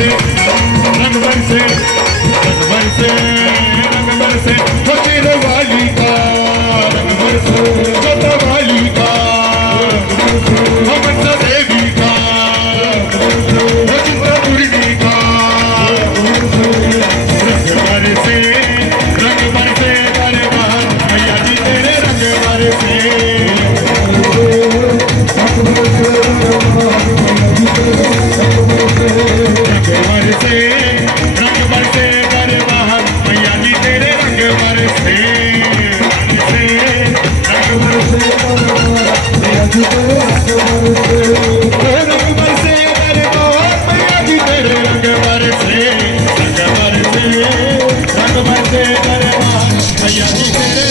बरसे रंग बरसे रंग बरसे रंग बरसे फकीर वाली का रंग बरसे जोता वाली का ममता देवी का चिंतापुरी का रंग बरसे बारे बाहर मैया जी तेरे रंग बरसे रंग बरसे बारे बाहर मैया जी तेरे रंग बरसे रंग बरसे मैया जी तेरे रंग बरसे बारे बाहर मैया जी तेरे रंग बरसे रंग बरसे रंग बरसे बारे बाहर मैया जी तेरे